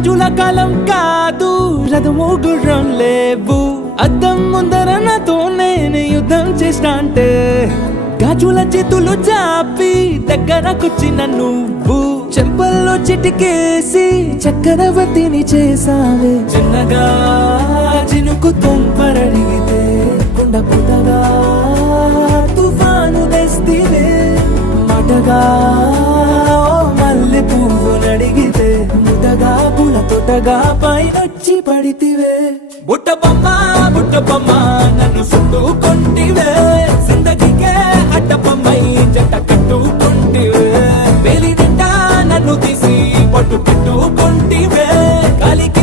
రాజుల కాలం కాదు, రథము గుర్రం లేవు. అద్దం ముందర నాతో నేను యుద్ధం చేస్తా అంటే గాజుల చేతులు చాపి దగ్గరకొచ్చిన నువ్వు చెంపల్లో చిటికేసి చక్రవర్తిని చేసావే. చిన్నగా చినుకు తుంపరడిగితే కుండ పుటగా తుఫాను తెస్తివే. మాటగా మల్లె పువ్వు నడిగితే ముదగా పూల తోటగా పైనొచ్చి పడితివే. బుట్ట బొమ్మ నన్ను చుట్టుకొంటివే. జిందగీకే అడ్డపమ్మై జంట కట్టుకొంటివే. వేలి నిండా నన్ను తీసి పట్టు పెట్టుకొంటివే. గాలికి